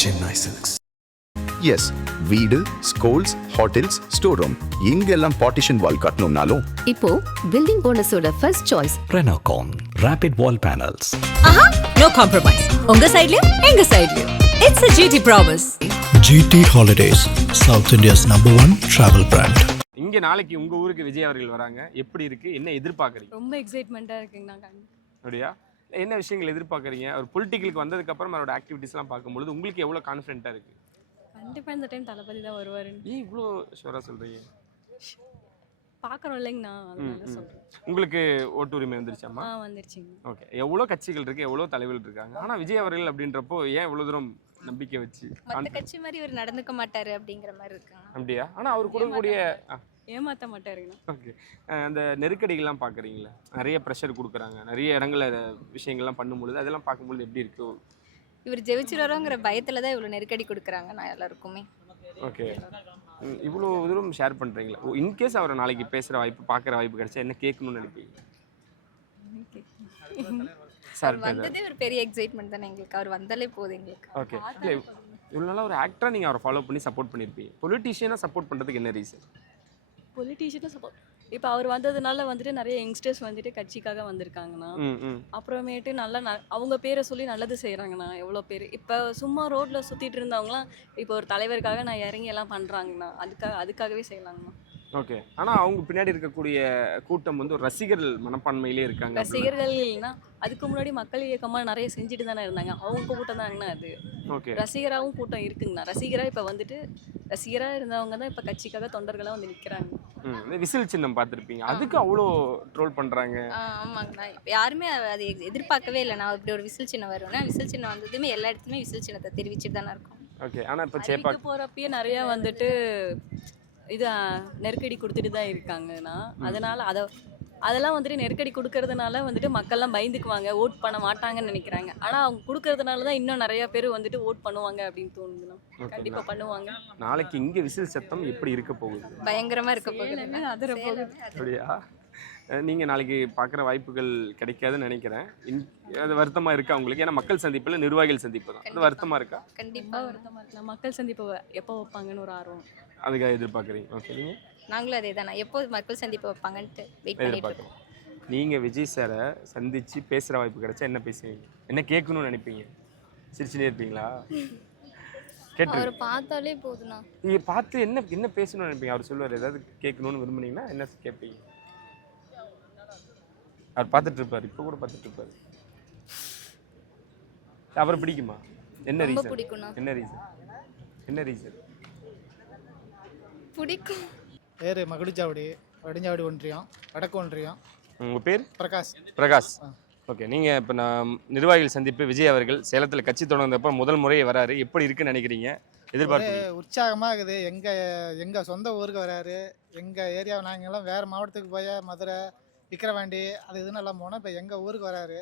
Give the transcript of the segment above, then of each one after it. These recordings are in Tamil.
Chennai Silks. எஸ், வீடு, ஸ்கூல்ஸ், ஹோட்டல்ஸ், ஸ்டோர் ரூம் எங்கெல்லாம் பார்ட்டிஷன் வால் கட்டணும்னாலும் இப்போ பில்டிங் ஓனர்ஸோட first choice Renocon Rapid Wall Panels. ஆஹா, நோ காம்ப்ரமைஸ். உங்க சைடுலயும் எங்க சைடுலயும். It's a GT promise. GT Holidays, South India's #1 travel brand. இங்க நாளைக்கு உங்க ஊருக்கு விஜய் அவர்கள் வராங்க. எப்படி இருக்கு? என்ன எதிர்பார்க்கறீங்க? ரொம்ப எக்ஸைட்மெண்ட்டா இருக்குங்க நான். அப்படியா? என்ன விஷயங்கள் எதிர்பார்க்கறீங்க? அவர் பொலிட்டிக்கலுக்கு வந்ததுக்கு அப்புறம் அவரோட ஆக்டிவிட்டீஸ்லாம் பார்க்கும்போது உங்களுக்கு எவ்வளவு கான்ஃபிடென்ட்டா இருக்கு? கண்டிப்பா இந்த டைம் தளபதி தான் வருவாருன்னு ஏன் இவ்வளோ ஷூரா சொல்றீங்க? பார்க்குறோம் இல்லைங்கண்ணா, அதனால சொல்கிறேன். உங்களுக்கு ஓட்டு உரிமை வந்துருச்சாமா? வந்துருச்சுங்க. ஓகே, எவ்வளோ கட்சிகள் இருக்கு, எவ்வளோ தலைவர்கள் இருக்காங்க, ஆனால் விஜய் அவர்கள் அப்படின்றப்போ ஏன் இவ்வளோ தூரம் நம்பிக்கை வச்சு? மற்ற கட்சி மாதிரி இவர் நடந்துக்க மாட்டாரு அப்படிங்கிற மாதிரி இருக்காங்க. அப்படியா? ஆனால் அவர் கொடுக்கக்கூடிய ஏமாற்ற மாட்டாருங்கண்ணா. ஓகே, அந்த நெருக்கடிகள்லாம் பார்க்குறீங்களா? நிறைய ப்ரெஷர் கொடுக்குறாங்க, நிறைய இடங்கள்ல விஷயங்கள்லாம் பண்ணும்பொழுது அதெல்லாம் பார்க்கும்பொழுது எப்படி இருக்கு? இவர் ஜெயிச்சிருவாரோங்கிற பயத்துல தான் இவ்வளோ நெருக்கடி கொடுக்குறாங்க நான் எல்லாருக்குமே. ஓகே, இவ்வளோ தூரம் ஷேர் பண்ணுறீங்களா? இன்கேஸ் அவரை நாளைக்கு பேசுகிற வாய்ப்பு, பார்க்குற வாய்ப்பு கிடைச்சா என்ன கேட்கணும்னு நினைப்பீங்க? அவர் வந்ததே ஒரு பெரிய எக்ஸைட்மெண்ட் தானே எங்களுக்கு. அவர் வந்தாலே போதும் எங்களுக்கு. ஓகே, இல்லை இவ்வளோ நாளாக ஒரு ஆக்டராக நீங்கள் அவரை ஃபாலோ பண்ணி சப்போர்ட் பண்ணியிருப்பீங்க. பொலிட்டீஷியனாக சப்போர்ட் பண்ணுறதுக்கு என்ன ரீசன்? பொலிட்டீஷியனாக சப்போர்ட் இப்போ அவர் வந்ததுனால வந்துட்டு நிறைய யங்ஸ்டர்ஸ் வந்துட்டு கட்சிக்காக வந்திருக்காங்கண்ணா. அப்புறமேட்டு நல்லா அவங்க பேரை சொல்லி நல்லது செய்கிறாங்கண்ணா. எவ்வளோ பேர் இப்போ சும்மா ரோட்டில் சுற்றிட்டு இருந்தவங்களாம் இப்போ ஒரு தலைவருக்காக நான் இறங்கி எல்லாம் பண்ணுறாங்கண்ணா. அதுக்காகவே செய்யலாங்கண்ணா. ஓகே, ஆனால் அவங்க பின்னாடி இருக்கக்கூடிய கூட்டம் வந்து ஒரு ரசிகர்கள் மனப்பான்மையிலே இருக்காங்க. ரசிகர்கள் இல்லைன்னா அதுக்கு முன்னாடி மக்கள் இயக்கமாக நிறைய செஞ்சுட்டு தானே இருந்தாங்க. அவங்க கூட்டம் தாங்கண்ணா அது. ஓகே, ரசிகராகவும் கூட்டம் இருக்குங்கண்ணா. ரசிகராக இப்போ வந்துட்டு ரசிகராக இருந்தவங்க தான் இப்போ கட்சிக்காக தொண்டர்களாக வந்து நிற்கிறாங்க. விசில் சின்னம் பார்த்துருப்பீங்க, அதுக்கு அவ்வளோ ட்ரோல் பண்ணுறாங்க. ஆமாங்கண்ணா, இப்போ யாருமே அதை எதிர்பார்க்கவே இல்லை. நான் இப்படி ஒரு விசில் சின்னம் வருவேன்னா விசில் சின்னம் வந்ததுமே எல்லா இடத்துலையுமே விசில் சின்னத்தை தெரிவிச்சுட்டு தானே இருக்கும். ஓகே, ஆனால் இப்போ சேப்பாக்கு போகிறப்பயே நிறையா வந்துட்டு இது நெருக்கடி கொடுத்துட்டு தான் இருக்காங்கண்ணா. அதனால் அதெல்லாம் வந்துட்டு நெருக்கடி கொடுக்கறதுனால வந்துட்டு மக்கள்லாம் பயந்துக்குவாங்க, ஓட் பண்ண மாட்டாங்கன்னு நினைக்கிறாங்க. ஆனால் அவங்க கொடுக்கறதுனால தான் இன்னும் நிறைய பேர் வந்துட்டு ஓட் பண்ணுவாங்க அப்படின்னு தோணுதுண்ணா. கண்டிப்பாக பண்ணுவாங்க. நாளைக்கு இங்கே விசில் சத்தம் எப்படி இருக்க போகுது? பயங்கரமாக இருக்க போகுது. அதிர போகுது. அப்படியா? நீங்கள் நாளைக்கு பார்க்குற வாய்ப்புகள் கிடைக்காதுன்னு நினைக்கிறேன். அது வருத்தமாக இருக்கா உங்களுக்கு? ஏன்னா மக்கள் சந்திப்பில் நிர்வாகிகள் சந்திப்பு தான், அது வருத்தமாக இருக்கா? கண்டிப்பாக வருத்தமாக இருக்கலாம். மக்கள் சந்திப்பு எப்போ வைப்பாங்கன்னு ஒரு ஆர்வம், அதுக்காக எதிர்பார்க்குறீங்க. ஓகே, நீங்கள்? நாங்களும் அதே தானே, எப்போ மக்கள் சந்திப்பு வைப்பாங்கன்ட்டு வெயிட் பண்ணிட்டு இருக்கோம். நீங்கள் விஜய் சாரை சந்தித்து பேசுகிற வாய்ப்பு கிடைச்சா என்ன பேசுவீங்க? என்ன கேட்கணும்னு நினைப்பீங்க? சிரிச்சுட்டே இருப்பீங்களா? அவரை பார்த்தாலே போதுண்ணா. நீங்கள் பார்த்து என்ன பேசணும்னு நினைப்பீங்க? அவர் சொல்லுவார், ஏதாவது கேட்கணும்னு விரும்புனீங்கன்னா என்ன கேட்பீங்க? அவர் பார்த்துட்டு இருப்பார், இப்போ கூட பார்த்துட்டு இருப்பார். அவரை பிடிக்குமா? என்ன ரீசன்? பிடிக்கும்ண்ணா. என்ன ரீசன் பிடிக்கும்? பேர் மகுடிச்சாவடி, வடிஞ்சாவடி ஒன்றியம், வடக்கு ஒன்றியம். உங்கள் பேர்? பிரகாஷ். ஓகே, நீங்கள் இப்போ நான் நிர்வாகிகள் சந்திப்பு விஜய் அவர்கள் சேலத்தில் கட்சி தொடர்ந்தப்போ முதல் முறையே வராரு, எப்படி இருக்குன்னு நினைக்கிறீங்க? எதிர்பார்ப்பு உற்சாகமாக இருக்குது. எங்கள் சொந்த ஊருக்கு வராரு. எங்கள் ஏரியாவை நாங்கள்லாம் வேறு மாவட்டத்துக்கு போய் மதுரை, விக்கிரவாண்டி அது இதுன்னு எல்லாம் போனால் இப்போ எங்கள் ஊருக்கு வராரு.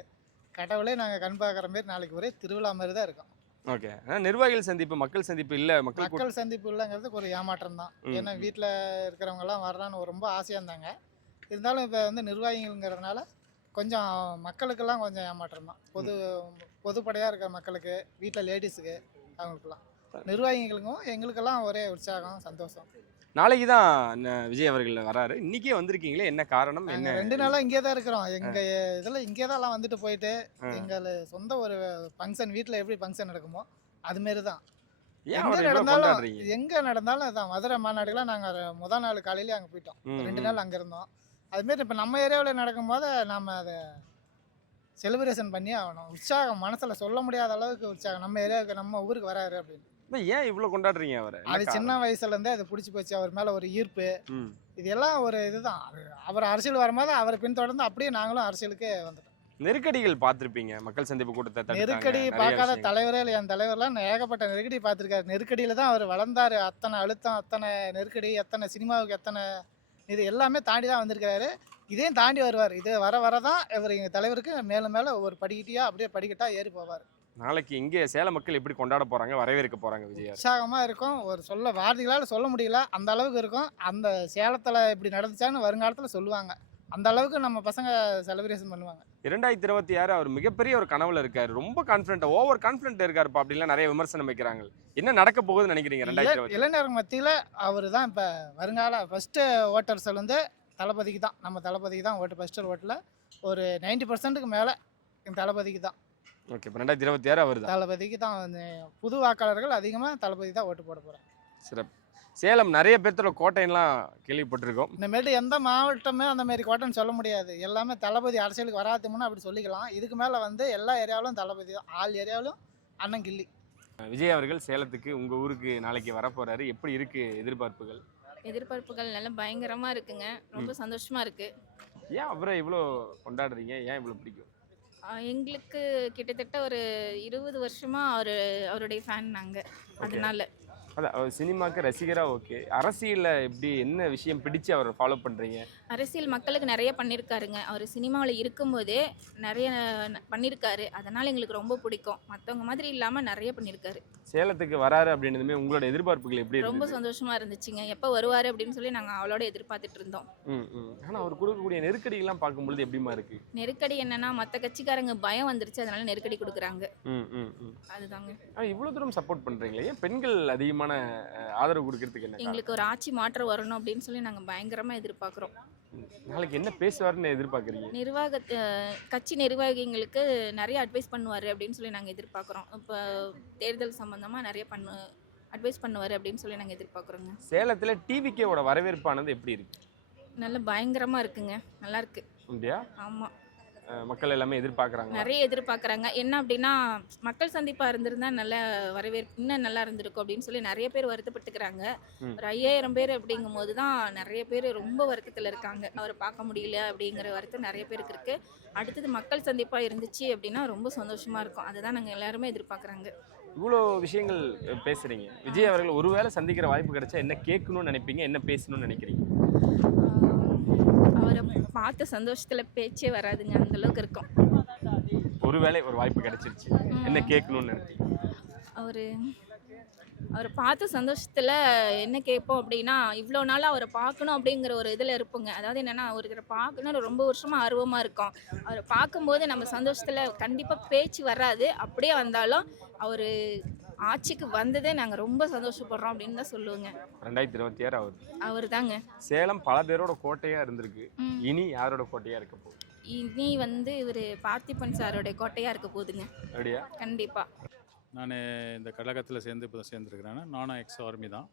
கடவுளே நாங்கள் கண் பார்க்குற மாரி நாளைக்கு ஒரே திருவிழா மாதிரி தான் இருக்கும். ஓகே, நிர்வாகிகள் சந்திப்பு மக்கள் சந்திப்பு இல்லை, மக்கள் சந்திப்பு இல்லைங்கிறதுக்கு ஒரு ஏமாற்றம் தான். ஏன்னா வீட்டில் இருக்கிறவங்கலாம் வரலான்னு ரொம்ப ஆசையாக இருந்தாங்க. இருந்தாலும் இப்போ வந்து நிர்வாகிகள்ங்கிறதுனால கொஞ்சம் மக்களுக்கெல்லாம் கொஞ்சம் ஏமாற்றம் தான். பொதுப்படையாக இருக்கிற மக்களுக்கு, வீட்டில் லேடிஸுக்கு, அவங்களுக்குலாம். நிர்வாகிகளுக்கும் எங்களுக்கெல்லாம் ஒரே உற்சாகம், சந்தோஷம். நாளைக்கு தான் விஜய் அவர்கள் வராரு, இன்னைக்கே வந்திருக்கீங்களே, என்ன காரணம்? என்ன 2 நாளாக இங்கே தான் இருக்கிறோம். எங்கள் இதில் இங்கே தான் எல்லாம் வந்துட்டு போயிட்டு எங்கள் சொந்த ஒரு ஃபங்க்ஷன், வீட்டில் எப்படி ஃபங்க்ஷன் நடக்குமோ அதுமாரி தான். எங்கே நடந்தாலும் அதான். மதுரை மாநாடுகளாம் நாங்கள் முதல் நாள் காலையிலே அங்கே போயிட்டோம். 2 நாள் அங்கே இருந்தோம். அதுமாரி இப்போ நம்ம ஏரியாவில் நடக்கும்போது நாம் அதை செலிப்ரேஷன் பண்ணி ஆகணும். உற்சாகம் மனசில் சொல்ல முடியாத அளவுக்கு உற்சாகம். நம்ம ஏரியாவுக்கு, நம்ம ஊருக்கு வராரு அப்படின்னு. ஏன் இவ்வளோ கொண்டாடுறீங்க அவரை? அது சின்ன வயசுலேருந்தே அது பிடிச்சி போச்சு. அவர் மேலே ஒரு ஈர்ப்பு, இதெல்லாம் ஒரு இதுதான். அவர் அரசியல் வரும்போது அவரை பின்தொடர்ந்து அப்படியே நாங்களும் அரசியலுக்கு வந்துட்டோம். நெருக்கடிகள் பார்த்துருப்பீங்க மக்கள் சந்திப்பு கூட்டத்தை. நெருக்கடி பார்க்காத தலைவரே இல்லை. என் தலைவர்லாம் ஏகப்பட்ட நெருக்கடி பார்த்துருக்காரு. நெருக்கடியில் தான் அவர் வளர்ந்தார். அத்தனை அழுத்தம், அத்தனை நெருக்கடி, எத்தனை சினிமாவுக்கு எத்தனை இது எல்லாமே தாண்டி தான் வந்திருக்கிறாரு. இதையும் தாண்டி வருவார். இது வர தான் இவர் எங்கள் தலைவருக்கு மேலும் மேலே ஒரு படிக்கட்டியாக அப்படியே படிக்கட்டாக ஏறி போவார். நாளைக்கு இங்கே சேலம் மக்கள் எப்படி கொண்டாட போகிறாங்க, வரவேற்க போகிறாங்க விஜய்? உற்சாகமாக இருக்கும். ஒரு வார்த்தைகளால் சொல்ல முடியல, அந்த அளவுக்கு இருக்கும். அந்த சேலத்தில் இப்படி நடந்துச்சான்னு வருங்காலத்தில் சொல்லுவாங்க. அந்த அளவுக்கு நம்ம பசங்க செலிப்ரேஷன் பண்ணுவாங்க. 2026 அவர் மிகப்பெரிய ஒரு கனவுல இருக்காரு. ரொம்ப கான்ஃபிடென்ட், ஓவர் கான்ஃபிடென்ட் இருக்காருப்பா அப்படின்லாம் நிறைய விமர்சனம் வைக்கிறாங்க. என்ன நடக்க போகுதுன்னு நினைக்கிறீங்க 2026? இளைஞர் மத்தியில் அவர் தான் இப்போ வருங்கால ஃபஸ்ட்டு ஓட்டர்ஸ் வந்து தளபதிக்கு தான், நம்ம தளபதிக்கு தான் ஓட்டு. ஃபஸ்ட்டு ஓட்டில் ஒரு 90%க்கு மேலே இந்த தளபதிக்கு தான். ஓகே, இப்போ 2026 அவர் தான் தளபதிக்கு தான் வந்து புது வாக்காளர்கள் அதிகமாக தளபதி தான் ஓட்டு போட போகிறாங்க. சிறப்பு. சேலம் நிறைய பேர்த்தோட கோட்டையெல்லாம் கேள்விப்பட்டிருக்கோம். இந்தமாரி எந்த மாவட்டமே அந்த மாரி கோட்டைன்னு சொல்ல முடியாது. எல்லாமே தளபதி அரசியலுக்கு வராது முன்னே அப்படி சொல்லிக்கலாம். இதுக்கு மேலே வந்து எல்லா ஏரியாவிலும் தளபதி தான், ஆல் ஏரியாவிலும் அண்ணன் கில்லி. விஜய் அவர்கள் சேலத்துக்கு உங்கள் ஊருக்கு நாளைக்கு வரப்போகிறாரு. எப்படி இருக்குது எதிர்பார்ப்புகள்? எதிர்பார்ப்புகள் நல்லா பயங்கரமாக இருக்குங்க. ரொம்ப சந்தோஷமாக இருக்குது. ஏன் அவரை இவ்வளோ கொண்டாடுறீங்க? ஏன் இவ்வளோ பிடிக்கும்? எங்களுக்கு கிட்டத்தட்ட ஒரு 20 வருஷமாக அவருடைய ஃபேன் நாங்கள். அதனால அதான் அவர் சினிமாவுக்கு ரசிகராக ஓகே. அரசியலில் எப்படி என்ன விஷயம் பிடிச்சு அவரை ஃபாலோ பண்ணுறீங்க? அரசியல் மக்களுக்கு நிறைய பண்ணியிருக்காருங்க. அவர் சினிமாவில் இருக்கும்போதே நிறைய பண்ணியிருக்காரு. அதனால் எங்களுக்கு ரொம்ப பிடிக்கும். மற்றவங்க மாதிரி இல்லாமல் நிறைய பண்ணியிருக்காரு. சேலத்துக்கு வராரு அப்படின்னதுமே உங்களோட எதிர்பார்ப்புகள் எப்படி ரொம்ப இருந்துச்சு? சந்தோஷமாக இருந்துச்சுங்க. எப்போ வருவார் அப்படின்னு சொல்லி நாங்கள் அவளோட எதிர்பார்த்துட்டு இருந்தோம். ஆனால் அவர் கொடுக்கக்கூடிய நெருக்கடிகள்லாம் பார்க்கும்பொழுது எப்படிமா இருக்கு? நெருக்கடி என்னன்னா, மற்ற கட்சிக்காரங்க பயம் வந்துருச்சு, அதனால நெருக்கடி கொடுக்குறாங்க. அதுதாங்க. இவ்வளோ தூரம் சப்போர்ட் பண்ணுறீங்களே, ஏன் பெண்கள் அதிகமான ஆதரவு கொடுக்கறதுக்கு என்ன? எங்களுக்கு ஒரு ஆட்சி மாற்றம் வரணும் அப்படின்னு சொல்லி நாங்கள் பயங்கரமாக எதிர்பார்க்குறோம். நாளைக்கு என்ன பேசுவாருன்னு எதிர்பார்க்குறீங்க? கட்சி நிர்வாகிகளுக்கு நிறைய அட்வைஸ் பண்ணுவார் அப்படின்னு சொல்லி நாங்கள் எதிர்பார்க்குறோம். இப்போ தேர்தல் சம்மந்தமாக நிறைய அட்வைஸ் பண்ணுவார் அப்படின்னு சொல்லி நாங்கள் எதிர்பார்க்குறோங்க. சேலத்தில் டிவிகேவோட வரவேற்பானது எப்படி இருக்கு? நல்ல பயங்கரமாக இருக்குங்க. நல்லா இருக்கு. அப்படியா? ஆமாம். மக்கள் எல்லாமே எதிர்பார்க்குறாங்க, நிறைய எதிர்பார்க்குறாங்க. என்ன அப்படின்னா, மக்கள் சந்திப்பாக இருந்திருந்தா நல்ல வரவேற்பு இன்னும் நல்லா இருந்திருக்கும் அப்படின்னு சொல்லி நிறைய பேர் வருத்தப்பட்டுக்கிறாங்க. ஒரு 5000 பேர் அப்படிங்கும் போது தான் நிறைய பேர் ரொம்ப வருத்தத்தில் இருக்காங்க. அவரை பார்க்க முடியல அப்படிங்கிற வருத்தம் நிறைய பேருக்கு இருக்குது. அடுத்தது மக்கள் சந்திப்பாக இருந்துச்சு அப்படின்னா ரொம்ப சந்தோஷமாக இருக்கும். அதுதான் நாங்கள் எல்லாருமே எதிர்பார்க்குறாங்க. இவ்வளோ விஷயங்கள் பேசுகிறீங்க. விஜய் அவர்கள் ஒருவேளை சந்திக்கிற வாய்ப்பு கிடைச்சா என்ன கேட்கணும்னு நினைப்பீங்க, என்ன பேசணும்னு நினைக்கிறீங்க? அவரை பார்த்த சந்தோஷத்தில் பேச்சே வராதுங்க, அந்த அளவுக்கு இருக்கும். ஒருவேளை ஒரு வாய்ப்பு கிடைச்சிருச்சு, என்ன கேட்கணும்னு நினைப்பீங்க? அவரை பார்த்த சந்தோஷத்தில் என்ன கேட்போம் அப்படின்னா, இவ்வளோ நாளாக அவரை பார்க்கணும் அப்படிங்கிற ஒரு இதில் இருப்போங்க. அதாவது என்னென்னா, ஒருத்தரை பார்க்கணுன்னு ரொம்ப வருஷமாக ஆர்வமாக இருக்கும். அவரை பார்க்கும்போது நம்ம சந்தோஷத்தில் கண்டிப்பாக பேச்சு வராது. அப்படியே வந்தாலும் அவர் ஆட்சிக்கு வந்ததே நாங்கள் ரொம்ப சந்தோஷப்படுறோம் அப்படின்னு தான் சொல்லுவோங்க. 2026 அவர் தாங்க. சேலம் பல பேரோட கோட்டையாக இருந்திருக்கு. இனி யாரோட கோட்டையாக இருக்க போகுது? இனி வந்து இவர் பார்த்திபன் சாரோடைய கோட்டையாக இருக்க போகுதுங்க. அப்படியா? கண்டிப்பாக. நான் இந்த கழகத்தில் இப்போ தான் சேர்ந்துருக்கிறேன். நானும் எக்ஸ் ஆர்மி தான்.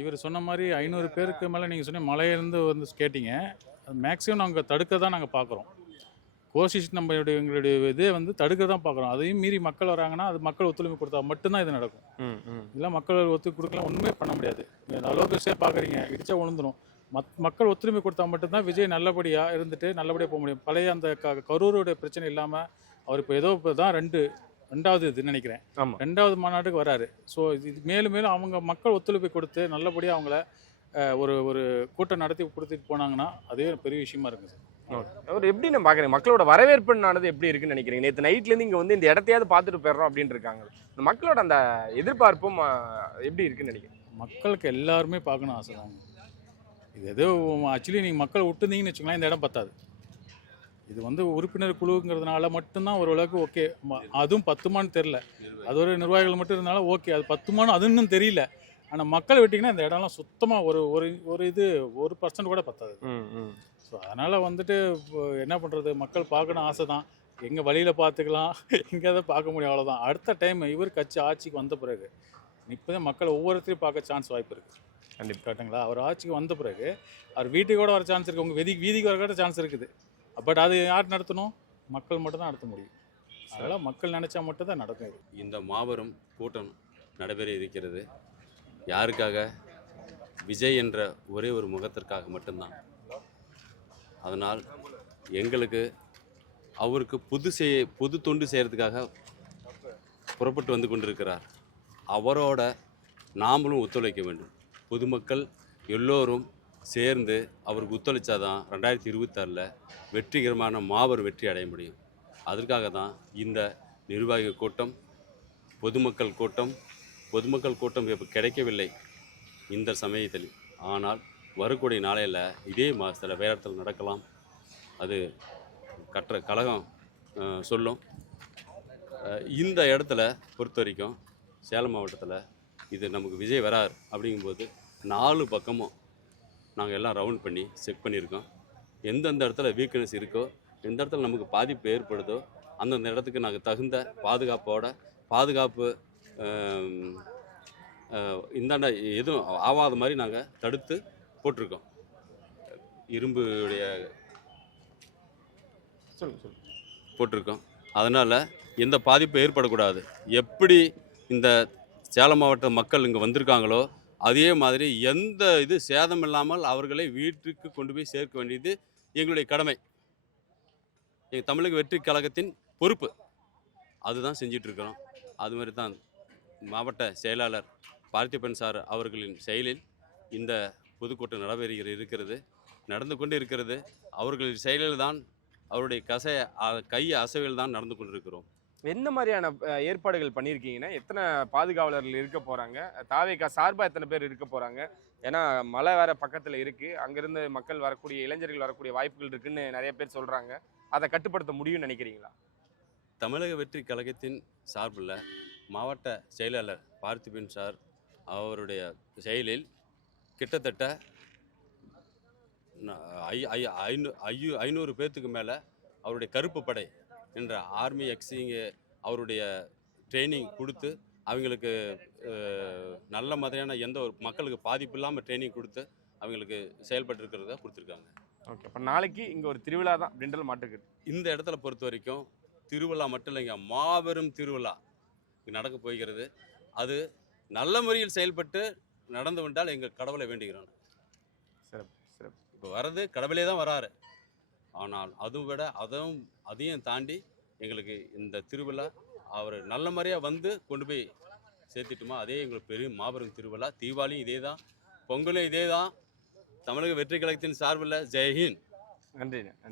இவர் சொன்ன மாதிரி 500 பேருக்கு மேலே நீங்கள் சொன்ன மலையிலேருந்து வந்து கேட்டிங்க. மேக்ஸிமம் நாங்கள் தடுக்க தான் நாங்கள் பார்க்குறோம். கோஷிஷ் எங்களுடைய இதே வந்து தடுக்க தான் பார்க்குறோம். அதையும் மீறி மக்கள் வராங்கன்னா அது மக்கள் ஒத்துழைப்பு கொடுத்தா மட்டும்தான் இது நடக்கும். இல்லை மக்கள் ஒத்துழைப்பு கொடுக்கலாம் ஒன்றுமே பண்ண முடியாது. அலோகேஷே பார்க்குறீங்க, இடிச்சா விழுந்துடும். மக்கள் ஒத்துழைப்பு கொடுத்தா மட்டும்தான் விஜய் நல்லபடியாக இருந்துட்டு நல்லபடியாக போக முடியும். பழைய அந்த கரூருடைய பிரச்சனை இல்லாமல் அவர் இப்போ ஏதோ இப்போ தான் ரெண்டாவது இதுன்னு நினைக்கிறேன். 2வது மாநாட்டுக்கு வராரு. ஸோ இது மேலும் மேலும் அவங்க மக்கள் ஒத்துழைப்பு கொடுத்து நல்லபடியாக அவங்கள ஒரு கூட்டம் நடத்தி கொடுத்துட்டு போனாங்கன்னா அதே பெரிய விஷயமா இருக்குது சார். அவர் எப்படி நான் பார்க்குறேன், மக்களோட வரவேற்புனானது எப்படி இருக்குன்னு நினைக்கிறீங்க? நேற்று நைட்லேருந்து இங்கே வந்து இந்த இடத்தையாவது பார்த்துட்டு போயிடுறோம் அப்படின்னு இருக்காங்க. இந்த மக்களோட அந்த எதிர்பார்ப்பும் எப்படி இருக்குன்னு நினைக்கிறேன்? மக்களுக்கு எல்லாருமே பார்க்கணும் ஆசை தான். இது எதோ ஆக்சுவலி நீங்கள் மக்களை விட்டுருந்தீங்கன்னு வச்சுக்கலாம், இந்த இடம் பத்தாது. இது வந்து உறுப்பினர் குழுங்கிறதுனால மட்டும்தான் ஓரளவுக்கு ஓகே. அதுவும் 10மான்னு தெரில, அது ஒரு நிர்வாகிகள் மட்டும் இருந்தாலும் ஓகே. அது 10மான்னு அது இன்னும் தெரியல. ஆனால் மக்கள் விட்டிங்கன்னா இந்த இடம்லாம் சுத்தமாக ஒரு இது 1% கூட பத்தாது. ஸோ அதனால் வந்துட்டு என்ன பண்ணுறது, மக்கள் பார்க்கணும் ஆசை தான். எங்கள் வழியில் பார்த்துக்கலாம், எங்கேயாவது பார்க்க முடியும், அவ்வளோதான். அடுத்த டைம் இவர் கட்சி ஆட்சிக்கு வந்த பிறகு இப்போ தான் மக்கள் ஒவ்வொருத்தரையும் பார்க்க சான்ஸ் வாய்ப்பு இருக்குது. கண்டிப்பாக கரெக்டுங்களா? அவர் ஆட்சிக்கு வந்த பிறகு அவர் வீட்டுக்கு கூட வர சான்ஸ் இருக்குது, உங்கள் வீதிக்கு வர கூட சான்ஸ் இருக்குது. பட் அது யார் நடத்தணும்? மக்கள் மட்டும்தான் நடத்த முடியும். அதெல்லாம் மக்கள் நினச்சா மட்டும்தான் நடக்கும். இந்த மாபெரும் கூட்டம் நடைபெற இருக்கிறது யாருக்காக? விஜய் என்ற ஒரே ஒரு முகத்திற்காக மட்டும்தான். அதனால் எங்களுக்கு அவருக்கு புது தொண்டு செய்கிறதுக்காக புறப்பட்டு வந்து கொண்டிருக்கிறார். அவரோட நாமளும் ஒத்துழைக்க வேண்டும். பொதுமக்கள் எல்லோரும் சேர்ந்து அவருக்கு ஒத்துழைச்சாதான் 2026 வெற்றிகரமான மாபெரும் வெற்றி அடைய முடியும். அதற்காக தான் இந்த நிர்வாகிகள் கூட்டம், பொதுமக்கள் கூட்டம் இப்போ கிடைக்கவில்லை இந்த சமயத்தில். ஆனால் வரக்கூடிய நாளையில் இதே மாதத்தில் வேறு இடத்துல நடக்கலாம். அது கட்டுற கழகம் சொல்லும். இந்த இடத்துல பொறுத்த வரைக்கும் சேலம் மாவட்டத்தில் இது நமக்கு விஜய் வரார் அப்படிங்கும்போது 4 பக்கமும் நாங்கள் எல்லாம் ரவுண்ட் பண்ணி செக் பண்ணியிருக்கோம். எந்தெந்த இடத்துல வீக்னஸ் இருக்கோ, எந்த இடத்துல நமக்கு பாதிப்பு ஏற்படுதோ அந்தந்த இடத்துக்கு நாங்கள் தகுந்த பாதுகாப்பு இந்தாண்ட எதுவும் ஆகாத மாதிரி நாங்கள் தடுத்து போட்டிருக்கோம். இரும்புடைய போட்டிருக்கோம். அதனால் எந்த பாதிப்பும் ஏற்படக்கூடாது. எப்படி இந்த சேலம் மாவட்ட மக்கள் இங்கே வந்திருக்காங்களோ அதே மாதிரி எந்த இது சேதம் இல்லாமல் அவர்களை வீட்டுக்கு கொண்டு போய் சேர்க்க வேண்டியது எங்களுடைய கடமை. எங்கள் தமிழக வெற்றி கழகத்தின் பொறுப்பு. அதுதான் செஞ்சிட்ருக்கிறோம். அது மாதிரி தான் மாவட்ட செயலாளர் பார்த்திபன் சார் அவர்களின் செயலில் இந்த பொதுக்கூட்டம் நடந்து கொண்டு இருக்கிறது. அவர்களின் செயலில் தான் அவருடைய கை அசைவில் தான் நடந்து கொண்டிருக்கிறோம். என்ன மாதிரியான ஏற்பாடுகள் பண்ணியிருக்கீங்கன்னா, எத்தனை பாதுகாவலர்கள் இருக்க போகிறாங்க, தாவேகா சார்பாக எத்தனை பேர் இருக்க போகிறாங்க? ஏன்னா மழை வேறு பக்கத்தில் இருக்குது, அங்கேருந்து மக்கள் வரக்கூடிய இளைஞர்கள் வரக்கூடிய வாய்ப்புகள் இருக்குதுன்னு நிறைய பேர் சொல்கிறாங்க. அதை கட்டுப்படுத்த முடியும்னு நினைக்கிறீங்களா? தமிழக வெற்றி கழகத்தின் சார்பில் மாவட்ட செயலாளர் பார்த்திபன் சார் அவருடைய செயலில் கிட்டத்தட்ட 500 பேர்த்துக்கு மேலே அவருடைய கருப்பு படை என்ற ஆர்மி எக்ஸிங்க அவருடைய ட்ரைனிங் கொடுத்து அவங்களுக்கு நல்ல மாதிரியான எந்த ஒரு மக்களுக்கு பாதிப்பு இல்லாமல் ட்ரைனிங் கொடுத்து அவங்களுக்கு செயல்பட்டுருக்கிறத கொடுத்துருக்காங்க. ஓகே, இப்போ நாளைக்கு இங்கே ஒரு திருவிழா தான் அப்படின்றது மாட்டுக்குது. இந்த இடத்துல பொறுத்த வரைக்கும் திருவிழா மட்டும் இல்லைங்க, மாபெரும் திருவிழா நடக்க போகிறது. அது நல்ல முறையில் செயல்பட்டு நடந்து விட்டால் எங்கள் கடவுளை வேண்டுகிறோம். சிறப்பு சிறப்பு. இப்போ வர்றது கடவுளே தான் வராரு. ஆனால் அதையும் தாண்டி எங்களுக்கு இந்த திருவிழா அவர் நல்ல முறையாக வந்து கொண்டு போய் சேர்த்துட்டுமா, அதே எங்களுக்கு பெரிய மாபெரும் திருவிழா. தீபாவளியும் இதே தான், பொங்கலும் இதே தான். தமிழக வெற்றி கழகத்தின் சார்பில் ஜெய்ஹிந்த். நன்றி.